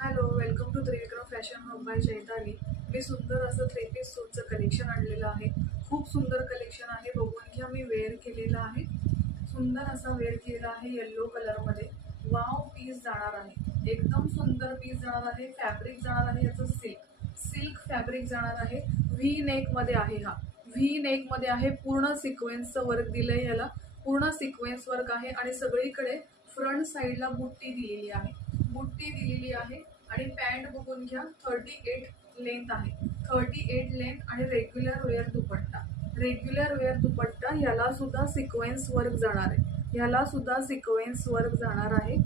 Hello, welcome to Trivikram fashion hub by Chaitali. मी सुंदर असं थ्री पीस सूटचं कलेक्शन आणलेलं आहे. खूप सुंदर कलेक्शन आहे, बघून घ्या. मी वेअर केलेलं आहे, सुंदर असा वेअर केलेला आहे येल्लो कलरमध्ये. वाव पीस जाणार आहे, एकदम सुंदर पीस जाणार आहे. फॅब्रिक जाणार आहे याचं सिल्क सिल्क फॅब्रिक जाणार आहे. व्ही नेकमध्ये आहे, हा व्ही नेकमध्ये आहे. पूर्ण सिक्वेन्सचं वर्क दिलंय याला, पूर्ण सिक्वेन्स वर्क आहे आणि सगळीकडे फ्रंट साईडला बुट्टी दिलेली आहे, बुट्टी दिलेली आहे. आणि पॅन्ट बघून घ्या, 38 लेंथ आहे, 38 लेंथ. आणि रेग्युलर वेअर दुपट्टा, रेग्युलर वेअर दुपट्टा. याला सुद्धा सिक्वेन्स वर्क जाणार आहे, ह्याला सुद्धा सिक्वेन्स वर्क जाणार आहे.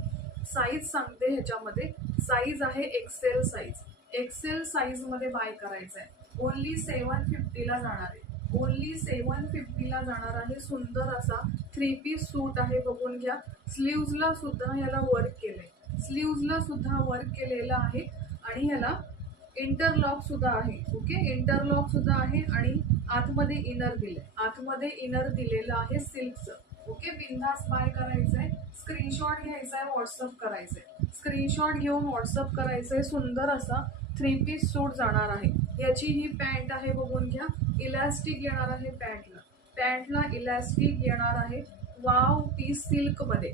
साईज सांगते ह्याच्यामध्ये, साईज आहे एक्सेल साईज. एक्सेल साईजमध्ये बाय करायचं आहे. ओनली 750ला जाणार आहे, ओनली 750ला जाणार आहे. सुंदर असा थ्री पीस सूट आहे, बघून घ्या. स्लीव्जला सुद्धा याला वर्क केलंय, स्लीव्जला सुद्धा वर्क केलेलं आहे. आणि ह्याला इंटरलॉक सुद्धा आहे. ओके, इंटरलॉक सुद्धा आहे. आणि आतमध्ये इनर दिलंय, आतमध्ये इनर दिलेलं आहे सिल्कचं. ओके, बिंदास बाय करायचंय. स्क्रीनशॉट घ्यायचा आहे, व्हॉट्सअप करायचंय, स्क्रीनशॉट घेऊन व्हॉट्सअप करायचंय. सुंदर असा थ्री पीस सूट जाणार आहे. याची ही पॅन्ट आहे, बघून घ्या. इलॅस्टिक येणार आहे पॅन्टला, पॅन्टला इलॅस्टिक येणार आहे. वाव पीस सिल्कमध्ये.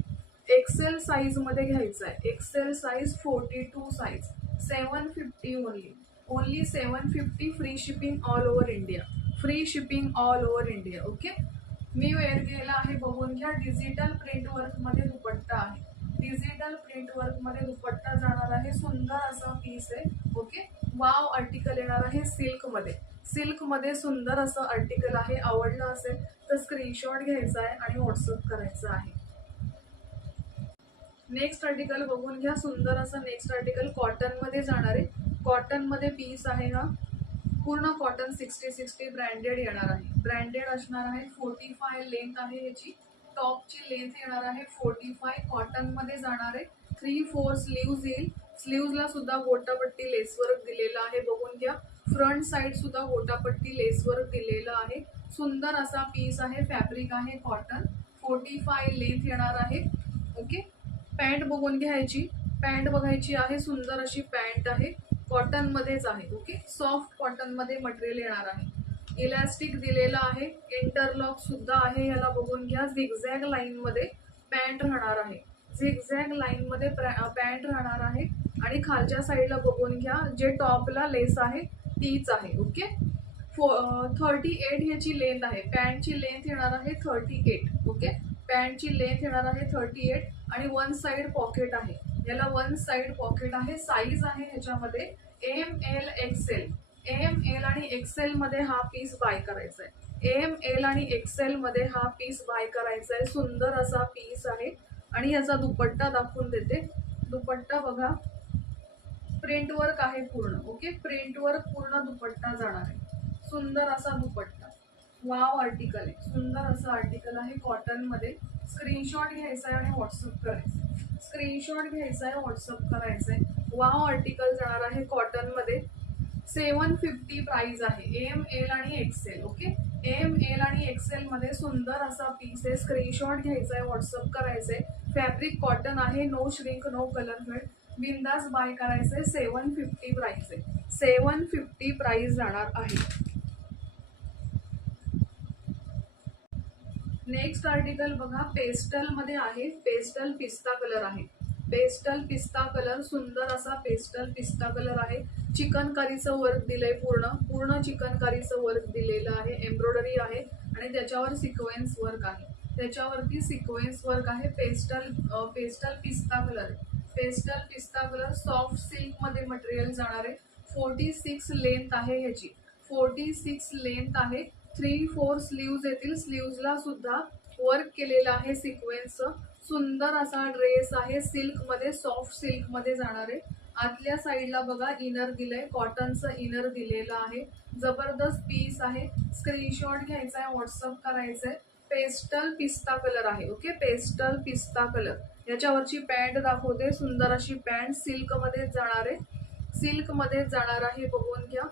एक्सेल साईजमध्ये घ्यायचा आहे, XL size 42 size. 750 only, only 750. Free shipping all over India, free shipping all over India. Okay, मी वेअर केला आहे, बघून घ्या. डिजिटल प्रिंट वर्कमध्ये दुपट्टा आहे, डिजिटल प्रिंट वर्कमध्ये दुपट्टा जाणार आहे. सुंदर असा पीस आहे. ओके, वाव आर्टिकल येणार आहे सिल्कमध्ये, सिल्कमध्ये सुंदर असं आर्टिकल आहे. आवडलं असेल तर स्क्रीनशॉट घ्यायचा आहे आणि व्हॉट्सअप करायचं आहे. नेक्स्ट आर्टिकल बघून घ्या. सुंदर असं नेक्स्ट आर्टिकल कॉटनमध्ये जाणार आहे, कॉटनमध्ये पीस आहे हा. पूर्ण कॉटन 60-60 ब्रँडेड येणार आहे, ब्रँडेड असणार आहे. 45 लेंथ आहे ह्याची, टॉपची लेंथ येणार आहे 45. कॉटनमध्ये जाणार आहे. 3/4 स्लीव्ज येईल, स्लीव्जला सुद्धा गोटापट्टी लेसवर्क दिलेला आहे, बघून घ्या. फ्रंट साईड सुद्धा गोटापट्टी लेसवर्क दिलेलं आहे. सुंदर असा पीस आहे, फॅब्रिक आहे कॉटन. 45 लेंथ येणार आहे. ओके, पॅन्ट बघून घ्यायची, पॅन्ट बघायची आहे. सुंदर अशी पॅन्ट आहे, कॉटनमध्येच आहे. ओके, सॉफ्ट कॉटनमध्ये मटेरियल येणार आहे. इलॅस्टिक दिलेला आहे, इंटरलॉक सुद्धा आहे याला, बघून घ्या. झिगझॅग लाईनमध्ये पॅन्ट राहणार आहे, झिगझॅग लाईनमध्ये पॅन्ट राहणार आहे. आणि खालच्या साईडला बघून घ्या, जे टॉपला लेस आहे तीच आहे. ओके, 38 ह्याची लेंथ आहे, पॅन्टची लेंथ येणार आहे 38. ओके, पॅन्टची लेंथ येणार आहे 38. आणि वन साइड पॉकेट आहे, याला वन साइड पॉकेट आहे. साईज आहे ह्याच्यामध्ये ML XL, ML आणि XL मध्ये हा पीस बाय करायचा आहे. ML आणि XL मध्ये हा पीस बाय करायचा आहे. सुंदर असा पीस आहे. आणि याचा दुपट्टा दाखवून देते. दुपट्टा बघा, प्रिंट वर्क आहे पूर्ण. ओके, प्रिंट वर्क पूर्ण दुपट्टा जाणार आहे. सुंदर असा दुपट्टा, वाव आर्टिकल आहे, सुंदर असं आर्टिकल आहे कॉटनमध्ये. स्क्रीनशॉट घ्यायचा आहे आणि व्हॉट्सअप करायचं, स्क्रीनशॉट घ्यायचा आहे, व्हॉट्सअप करायचं आहे. वाव आर्टिकल जाणार आहे कॉटनमध्ये. 750 प्राइस आहे, ML आणि XL. ओके, ML आणि XL मध्ये सुंदर असा पीस आहे. स्क्रीनशॉट घ्यायचा आहे, व्हॉट्सअप करायचं आहे. फॅब्रिक कॉटन आहे, नो श्रिंक, नो कलर फेड. बिंदास बाय करायचंय. 750 प्राइस आहे, 750 प्राइस जाणार आहे. नेक्स्ट आर्टिकल बघा, पेस्टल मध्ये आहे, पेस्टल पिस्ता कलर आहे, पेस्टल पिस्ता कलर. सुंदर असा पेस्टल पिस्ता कलर आहे. चिकनकारीचं वर्क दिलंय, पूर्ण पूर्ण चिकनकारीचं वर्क दिलेलं आहे. एम्ब्रॉयडरी आहे आणि त्याच्यावर सिक्वेन्स वर्क आहे, त्याच्यावरती सिक्वेन्स वर्क आहे. पेस्टल पेस्टल पिस्ता कलर, पेस्टल पिस्ता कलर. सॉफ्ट सिल्क मध्ये मटेरियल जाणार आहे. 46 लेंथ आहे ह्याची, 46 लेंथ आहे. 3/4 स्लीव्ज येतील, स्लीव्जला सुद्धा वर्क केलेलं आहे सिक्वेन्सचं. सुंदर असा ड्रेस आहे, सिल्कमध्ये, सॉफ्ट सिल्कमध्ये जाणार आहे. आतल्या साईडला बघा इनर दिलंय, कॉटनचं इनर दिलेलं आहे. जबरदस्त पीस आहे. स्क्रीनशॉट घ्यायचा आहे, व्हॉट्सअप करायचंय. पेस्टल पिस्ता कलर आहे. ओके, पेस्टल पिस्ता कलर. याच्यावरची पॅन्ट दाखवते, सुंदर अशी पॅन्ट सिल्कमध्ये जाणार आहे, सिल्कमध्ये जाणार आहे, बघून घ्या.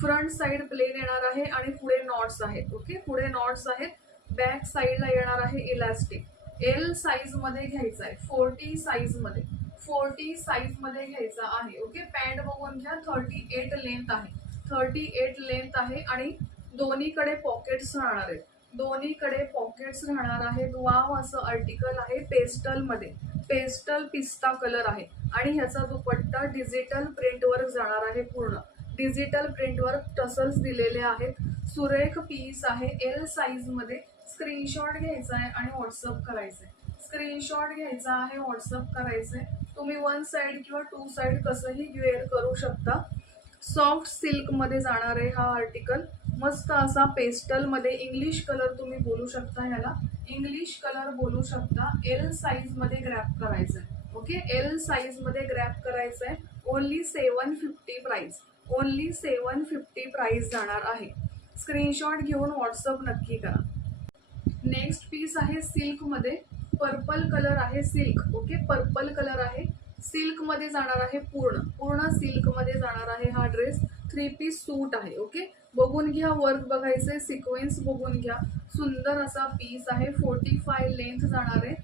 फ्रंट साइड प्लेन येणार आहे आणि पुढे नॉट्स आहेत. ओके, पुढे नॉट्स आहेत. बॅक साइडला येणार आहे इलास्टिक. L साईज मध्ये घ्यायचा आहे, 40 साईज मध्ये, 40 साईज मध्ये घ्यायचा आहे. ओके, पॅन्ट बघून घ्या 38 लेंथ आहे, 38 लेंथ आहे आणि दोन्हीकडे पॉकेट्स राहणार आहेत, दोन्हीकडे पॉकेट्स राहणार आहेत. वाव असं आर्टिकल आहे, पेस्टल मध्ये, पेस्टल पिस्ता कलर आहे आणि ह्याचा दुपट्टा डिजिटल प्रिंट वर्क जाणार आहे, पूर्ण डिजिटल प्रिंट वर्क, टसल्स दिलेले आहेत. सुरेख पीस आहे, एल साईज मध्ये. स्क्रीनशॉट घ्यायचा आहे आणि व्हॉट्सअप करायचंय, स्क्रीनशॉट घ्यायचा आहे, व्हॉट्सअप करायचंय. तुम्ही वन साइड किंवा टू साइड कसंही वेअर करू शकता. सॉफ्ट सिल्क मध्ये जाणार आहे हा आर्टिकल, मस्त असा पेस्टल मध्ये. इंग्लिश कलर तुम्ही बोलू शकता, ह्याला इंग्लिश कलर बोलू शकता. एल साईज मध्ये ग्रॅप करायचंय. ओके, एल साईज मध्ये ग्रॅप करायचंय. ओनली 750 प्राइस, ओनली 750 प्राइस जाणार आहे. स्क्रीनशॉट घेऊन व्हॉट्सअप नक्की करा. नेक्स्ट पीस आहे सिल्क मध्ये, पर्पल कलर आहे, सिल्क. ओके, पर्पल कलर आहे, सिल्क मध्ये जाणार आहे, पूर्ण पूर्ण सिल्क मध्ये जाणार आहे हा ड्रेस. 3 पीस सूट आहे. ओके, बघून घ्या, वर्क बघायचंय, सिक्वेन्स बघून घ्या. सुंदर असा पीस आहे, 45 लेंथ जाणार आहे.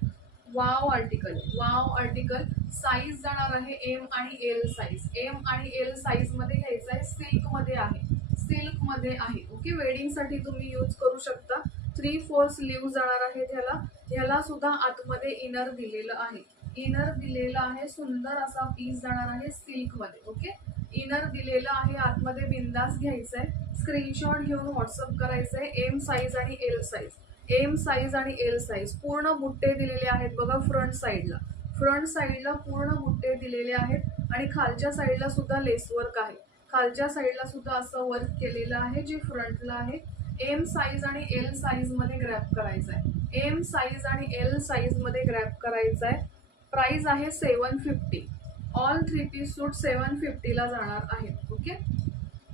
Wow article, wow article. Size जाणार आहे एम आणि एल साईज, एम आणि एल साईज मध्ये घ्यायचा आहे. सिल्क मध्ये आहे, सिल्क मध्ये आहे. ओके, वेडिंग साठी तुम्ही यूज करू शकता. 3/4 स्लीव जाणार आहे ह्याला. ह्याला सुद्धा आतमध्ये इनर दिलेलं आहे, इनर दिलेलं आहे. सुंदर असा पीस जाणार आहे सिल्क मध्ये. ओके, इनर दिलेलं आहे आतमध्ये, बिंदास घ्यायचंय. स्क्रीनशॉट घेऊन व्हॉट्सअप करायचंय. एम साईज आणि एल साईज, एम साईज आणि एल साईज. पूर्ण बुट्टे दिलेले आहेत बघा, फ्रंट साईडला, फ्रंट साईडला पूर्ण बुट्टे दिलेले आहेत आणि खालच्या साईडला सुद्धा लेस वर्क आहे, खालच्या साईडला सुद्धा असं वर्क केलेलं आहे जे फ्रंटला आहे. एम साईज आणि एल साईज मध्ये ग्रॅप करायचा आहे, एम साईज आणि एल साईज मध्ये ग्रॅप करायचा आहे. प्राइस आहे 750. ऑल 3 पीस सूट 750 ला जाणार आहे. ओके,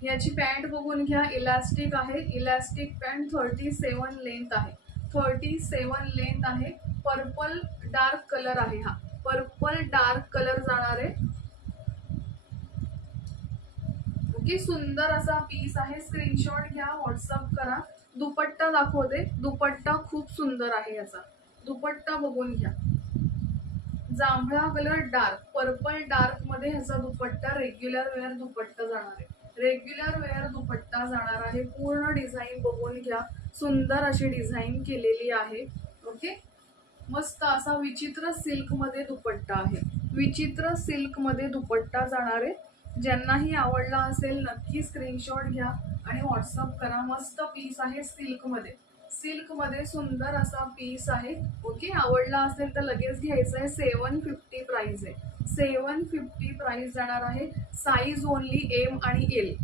याची पॅन्ट बघून घ्या, इलास्टिक आहे, इलास्टिक पॅन्ट. 37 लेंथ आहे, 37 लेंथ आहे. पर्पल डार्क कलर आहे हा, पर्पल डार्क कलर जाणार आहे. ओके, सुंदर असा पीस आहे. स्क्रीनशॉट घ्या, व्हॉट्सअप करा. दुपट्टा दाखवते, दुपट्टा खूप सुंदर आहे याचा, दुपट्टा बघून घ्या. जांभळा कलर डार्क, पर्पल डार्क मध्ये ह्याचा दुपट्टा रेग्युलर वेअर दुपट्टा जाणार आहे, रेग्युलर वेअर दुपट्टा जाणार आहे. पूर्ण डिझाईन बघून घ्या, सुंदर अशी डिझाईन केलेली आहे. ओके, मस्त असा विचित्र सिल्क मध्ये दुपट्टा आहे, विचित्र सिल्क मध्ये दुपट्टा जाणार आहे. ज्यांनाही आवडला असेल नक्की स्क्रीनशॉट घ्या आणि व्हॉट्सअप करा. मस्त पीस आहे सिल्क मध्ये, सिल्क मध्ये सुंदर असा पीस आहे. ओके, आवडला असेल तर लगेच घ्यायचं आहे. 750 प्राइस आहे, 750 प्राइस जाणार आहे. साईज ओनली एम आणि एल.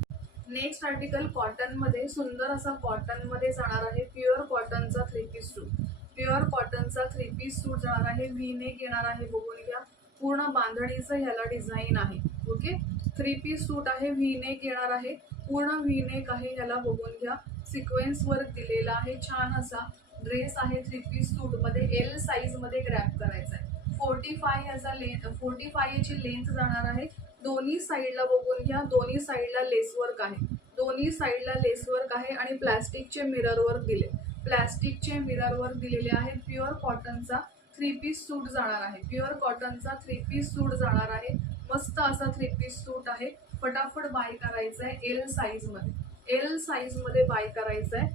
नेक्स्ट आर्टिकल कॉटन मध्ये, सुंदर असा कॉटन मध्ये जाणार आहे. प्युअर कॉटनचा 3 पीस सूट, प्युअर कॉटनचा 3 पीस सूट जाणार आहे. व्ही नेक येणार आहे, बघून घ्या. पूर्ण बांधणीचं ह्याला डिझाईन आहे. ओके, 3 पीस सूट आहे, व्ही नेक येणार आहे, पूर्ण व्ही नेक आहे ह्याला, बघून घ्या. सिक्वेन्स वर्क दिलेला आहे, छान असा ड्रेस आहे. 3 पीस सूट मध्ये एल साईज मध्ये ग्रॅप करायचा आहे. 45 याचा लेंथ, 45 याची लेंथ जाणार आहे. दोन्ही साईडला बघून घ्या, दोन्ही साईडला लेस वर्क आहे, दोन्ही साईडला लेस वर्क आहे आणि प्लास्टिकचे मिरर वर्क दिले, प्लास्टिकचे मिरर वर्क दिलेले आहेत. प्युअर कॉटनचा 3 पीस सूट जाणार आहे, प्युअर कॉटनचा 3 पीस सूट जाणार आहे. मस्त असा 3 पीस सूट आहे. फटाफट बाय करायचा आहे. एल साईज मध्ये, एल साईज मध्ये बाय करायचं आहे.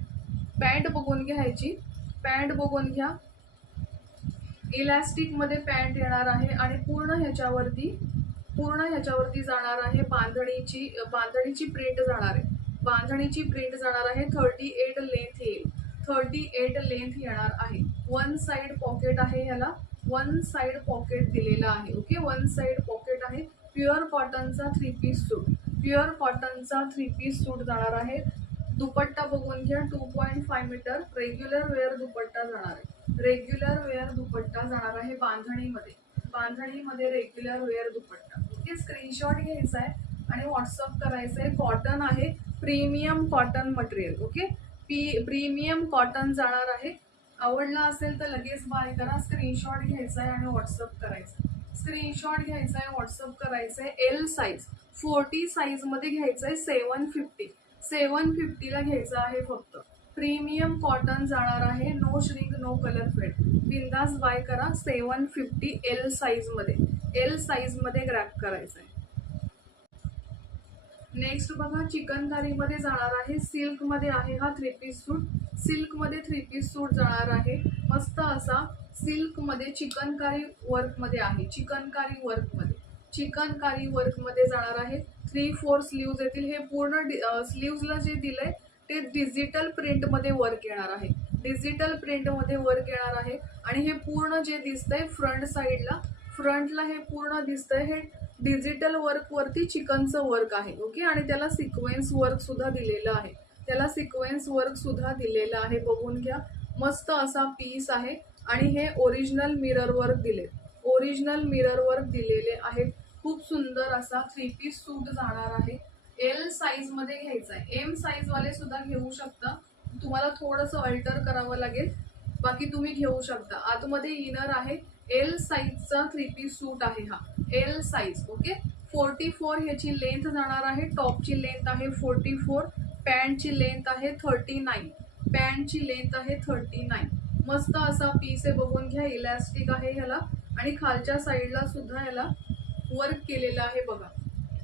पॅन्ट बघून घ्यायची, पॅन्ट बघून घ्या. इलास्टिक मध्ये पॅन्ट येणार आहे आणि पूर्ण ह्याच्यावरती जाणार आहे बांधणीची प्रिंट जाणार आहे, बांधणीची प्रिंट जाणार आहे. 38 लेंथ येईल, 38 लेंथ येणार आहे. वन साइड पॉकेट आहे ह्याला, वन साइड पॉकेट दिलेला आहे. ओके, वन साइड पॉकेट आहे. प्युअर कॉटनचा 3 पीस सूट, प्युअर कॉटनचा 3 पीस सूट जाणार आहे. दुपट्टा बघून घ्या, 2.5 मीटर रेग्युलर वेअर दुपट्टा जाणार आहे, रेग्युलर वेअर दुपट्टा जाणार आहे. बांधणीमध्ये रेग्युलर वेअर दुपट्टा. ओके, स्क्रीनशॉट घ्यायचा आहे आणि व्हॉट्सअप करायचं आहे. कॉटन आहे, premium cotton material. Okay, premium cotton जाणार आहे. आवडला असेल तर लगेच बाय करा. स्क्रीनशॉट घ्यायचा आहे आणि व्हॉट्सअप करायचं, स्क्रीनशॉट घ्यायचा आहे, व्हॉट्सअप करायचं आहे. एल साईज 40 साईज मध्ये घ्यायचं आहे. 750 ला घ्यायचं आहे फक्त. प्रीमियम कॉटन जाणार आहे, नो श्रिंक नो कलर फेड. बिंदास बाय करा. 750 एल साईज मध्ये, एल साईज मध्ये ग्रॅप करायचं आहे. नेक्स्ट बघा चिकनकारी मध्ये जाणार आहे, सिल्क मध्ये आहे हा 3 पीस सूट. सिल्क मध्ये 3 पीस सूट जाणार आहे, मस्त असा सिल्क मध्ये चिकनकारी वर्क मध्ये आहे. चिकनकारी वर्क मध्ये, चिकनकारी वर्क मध्ये जाणार आहे. 3/4 स्लीव्ज येतील. हे पूर्ण स्लीव्जला जे दिलंय ते डिजिटल प्रिंट मध्ये वर्क येणार आहे. डिजिटल प्रिंट मध्ये वर्क येणार आहे. आणि हे पूर्ण जे दिसतंय फ्रंट साइडला, फ्रंटला हे पूर्ण दिसतंय हे डिजिटल वर्क वरती चिकनचं वर्क आहे. ओके. आणि त्याला सिक्वेन्स वर्क सुद्धा दिलेलं आहे. त्याला सिक्वेन्स वर्क सुद्धा दिलेलं आहे. बघून घ्या. मस्त असा पीस आहे. आणि हे ओरिजिनल मिरर वर्क दिले, ओरिजिनल मिरर वर्क दिलेले आहेत. खूप सुंदर असा 3 पीस सूट जाणार आहे. एल साईज मध्ये घ्यायचा आहे. एम साईज वाले सुद्धा घेऊ शकता. तुम्हाला थोडंसं अल्टर करावं लागेल, बाकी तुम्ही घेऊ शकता. आतमध्ये इनर आहे. एल साईजचा 3 पीस सूट आहे हा, एल साईज. ओके. 44 ह्याची लेंथ जाणार आहे. टॉपची लेंथ आहे 44, पॅन्टची लेंथ आहे 39, पॅन्टची लेंथ आहे 39. मस्त असा पीस आहे. बघून घ्या. इलॅस्टिक आहे ह्याला. आणि खालच्या साईडला सुद्धा ह्याला वर्क केलेलं आहे बघा,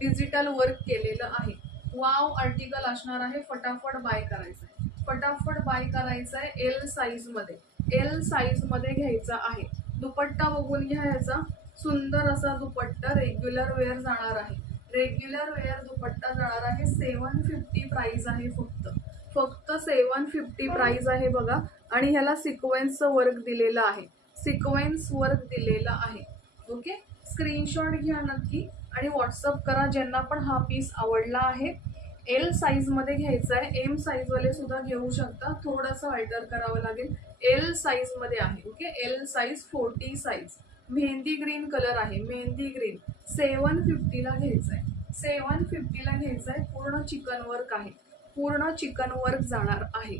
डिजिटल वर्क केलेलं आहे. वाव आर्टिकल असणार आहे. फटाफट बाय करायचं आहे, फटाफट बाय करायचं आहे. एल साईज मध्ये, एल साईज मध्ये घ्यायचा आहे. दुपट्टा बघून घ्या ह्याचा. सुंदर असा दुपट्टा रेग्युलर वेअर जाणार आहे. रेग्युलर वेअर दुपट्टा जाणार आहे. 750 प्राइस आहे फक्त, फक्त 750 प्राइस आहे बघा. आणि ह्याला सिक्वेन्सचं वर्क दिलेलं आहे, सिक्वेन्स वर्क दिलेलं आहे. ओके. स्क्रीनशॉट घ्या नक्की आणि व्हॉट्सअप करा ज्यांना पण हा पीस आवडला आहे. एल साईज मध्ये घ्यायचा आहे. एम साईज वाले सुद्धा घेऊ शकता. थोडंसं अल्टर करावं लागेल. एल साईज मध्ये आहे. Okay. L size 40 size. Mehndi green colour आहे, मेहंदी ग्रीन. 750 ला घ्यायचा आहे, 750 ला घ्यायचा आहे. पूर्ण चिकन वर्क आहे, पूर्ण चिकन वर्क जाणार आहे.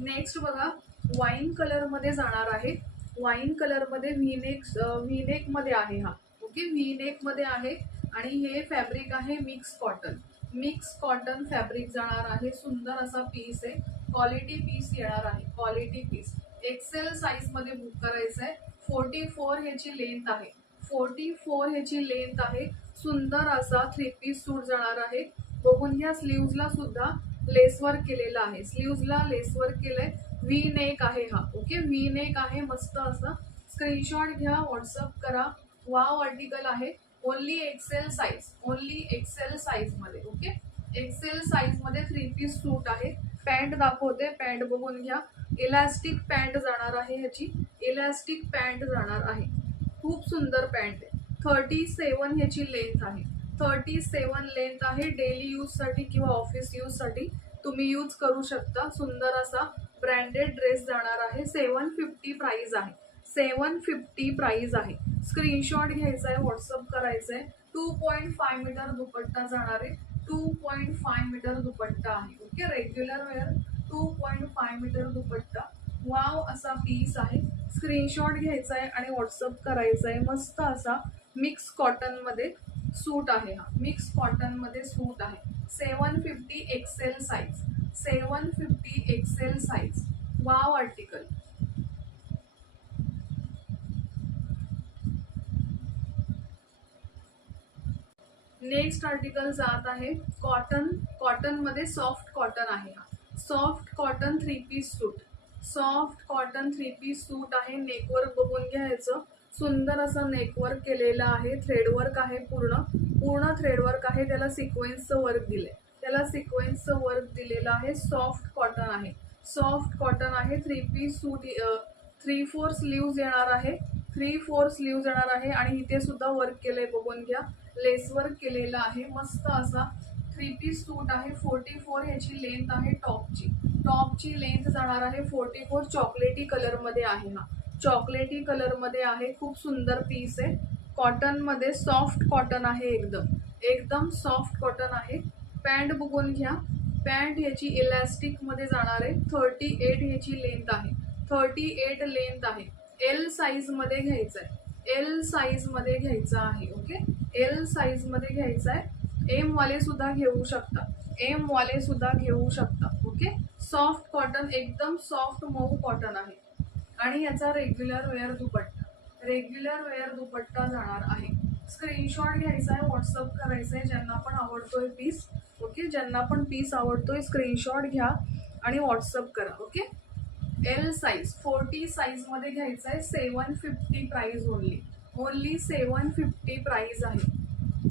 नेक्स्ट बघा वाईन कलर मध्ये जाणार आहे. वाईन कलर मध्ये व्हीनेक मध्ये आहे हा. ओके. व्हीनेक मध्ये आहे. आणि हे फॅब्रिक आहे mix cotton, mix cotton fabric जाणार आहे. सुंदर असा पीस आहे. क्वालिटी पीस येणार आहे, क्वालिटी पीस. एक्सेल साईज मध्ये बुक करायचं आहे. 44 ह्याची लेंथ आहे, 44 ह्याची लेंथ आहे. सुंदर असा 3 पीस सूट जाणार आहे. बघून घ्या. स्लीव्जला सुद्धा लेस वर्क केलेला आहे, स्लीव्जला लेस वर्क केलंय. व्ही नेक आहे हा. ओके. व्ही नेक आहे मस्त असा. स्क्रीनशॉट घ्या, व्हॉट्सअप करा. वाव आर्टिकल आहे. Only XL size, only XL size मध्ये. ओके. एक्सेल साईज मध्ये 3 पीस सूट आहे. पॅन्ट दाखवते, पॅन्ट बघून घ्या. इलास्टिक पॅन्ट जाणार आहे ह्याची, इलास्टिक पॅन्ट जाणार आहे. खूप सुंदर पॅन्ट आहे. 37 ह्याची लेंथ आहे, 37 लेंथ आहे. डेली यूज साठी किंवा ऑफिस यूज साठी तुम्ही यूज करू शकता. सुंदर असा ब्रँडेड ड्रेस जाणार आहे. 750 प्राइस आहे, 750 प्राइस आहे. स्क्रीनशॉट घ्यायचा आहे, व्हॉट्सअप करायचं आहे. 2.5 मीटर दुपट्टा जाणार आहे, 2.5 मीटर दुपट्टा आहे. ओके. रेग्युलर वेअर 2.5 मीटर दुपट्टा. वाव असा पीस आहे. स्क्रीनशॉट घ्यायचा आहे आणि व्हॉट्सअप करायचा आहे. मस्त असा मिक्स कॉटन मध्ये सूट आहे हा, मिक्स कॉटन मध्ये सूट आहे. 750 XL size, 750 XL size. Wow article. Next article जात आहे कॉटन, कॉटन मध्ये सॉफ्ट कॉटन आहे हा. सॉफ्ट कॉटन 3 पीस सूट, सॉफ्ट कॉटन 3 पीस सूट आहे. नेकवर्क बघून घ्या ह्याचं. सुंदर असं नेकवर्क केलेलं आहे. थ्रेडवर्क आहे, पूर्ण पूर्ण थ्रेडवर्क आहे. त्याला सिक्वेन्सचं वर्क दिलंय, त्याला सिक्वेन्सचं वर्क दिलेलं आहे. सॉफ्ट कॉटन आहे, सॉफ्ट कॉटन आहे. 3 पीस सूट. 3/4 स्लीव्ज येणार आहे, 3/4 स्लीव्ज येणार आहे. आणि इथे सुद्धा वर्क केलंय बघून घ्या. लेस वर्क केलेलं आहे. मस्त असा 3 पीस सूट आहे. 44 ह्याची लेंथ आहे. टॉपची, टॉपची लेंथ जाणार आहे 44. चॉकलेटी कलर मध्ये आहे हा, चॉकलेटी कलर मध्ये आहे. खूप सुंदर पीस आहे. कॉटन मध्ये सॉफ्ट कॉटन आहे, एकदम एकदम सॉफ्ट कॉटन आहे. पॅन्ट बघून घ्या. पॅन्ट ह्याची इलॅस्टिक मध्ये जाणार आहे. 38 ह्याची लेंथ आहे, 38 लेंथ आहे. एल साईज मध्ये घ्यायचं आहे, एल साईज मध्ये घ्यायचं आहे. ओके. एल साईज मध्ये घ्यायचं आहे. एम वाले सुद्धा घेऊ शकता, एम वाले सुद्धा घेऊ शकता. ओके, सॉफ्ट कॉटन, एकदम सॉफ्ट मऊ कॉटन आहे. आणि याचा रेग्युलर वेअर दुपट्टा जाणार आहे. स्क्रीनशॉट घ्यायचा आहे, व्हॉट्सअप करायचा आहे ज्यांना पण आवडतोय पीस. ओके, ज्यांना पण पीस आवडतोय स्क्रीनशॉट घ्या आणि व्हॉट्सअप करा. ओके, एल साईज 40 साईज मध्ये घ्यायचा आहे. 750 प्राइस ओनली 750 प्राइस आहे.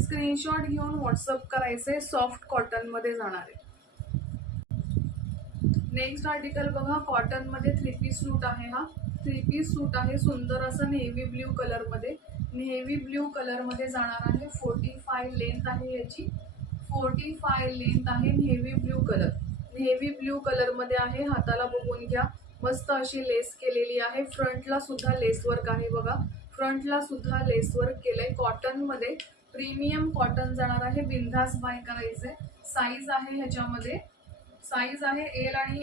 स्क्रीनशॉट घेऊन व्हॉट्सअप करायचे. सॉफ्ट कॉटन मध्ये जाणार आहे. नेक्स्ट आर्टिकल बघा, कॉटन मध्ये 3 पीस सूट आहे. हा 3 पीस सूट आहे, सुंदर असं नेव्ही ब्ल्यू कलर मध्ये जाणार आहे. 45 लेंथ आहे याची, 45 लेंथ आहे. नेव्ही ब्ल्यू कलर मध्ये आहे. हाताला बघून घ्या, मस्त अशी लेस केलेली आहे. फ्रंटला सुद्धा लेस वर्क आहे बघा, फ्रंटला सुद्धा लेस वर्क केलंय. कॉटन मध्ये प्रीमियम कॉटन जाणार आहे. बिंदास बाय करायचंय. साईज आहे ह्याच्यामध्ये, साईज आहे एल आणि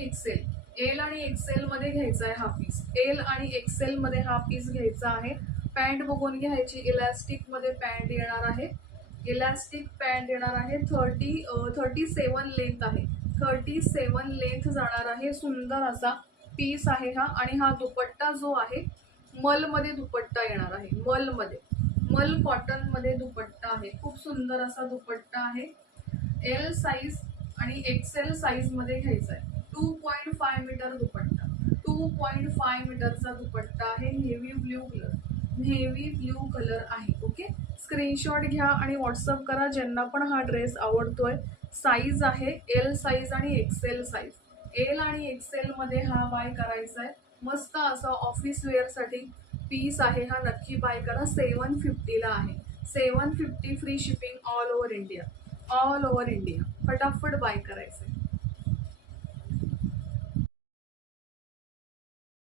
एक्सेल मध्ये घ्यायचा आहे हा पीस. एल आणि एक्सेल मध्ये हा पीस घ्यायचा आहे. पॅन्ट बघून घ्यायची, इलास्टिक मध्ये पॅन्ट येणार आहे. 37 लेंथ आहे. 37 लेंथ जाणार आहे. सुंदर असा पीस आहे हा. आणि हा दुपट्टा जो आहे मल मध्ये दुपट्टा येणार आहे. मल कॉटन मध्ये दुपट्टा आहे. खूप सुंदर असा दुपट्टा आहे. एल साईज आणि एक्सेल साईज मध्ये घ्यायचा आहे. 2.5 मीटर दुपट्टा, 2.5 मीटरचा दुपट्टा आहे. नेव्ही ब्ल्यू कलर आहे. ओके, स्क्रीनशॉट घ्या आणि व्हॉट्सअप करा ज्यांना पण हा ड्रेस आवडतोय. साईज आहे एल साईज आणि एक्सेल साईज. एल आणि एक्सेल मध्ये हा बाय करायचा आहे. मस्त असा ऑफिस वेअर साठी पीस आहे हा, नक्की बाय करा. 750 ला आहे. 750 free shipping all over India. फटाफट बाय करायचंय.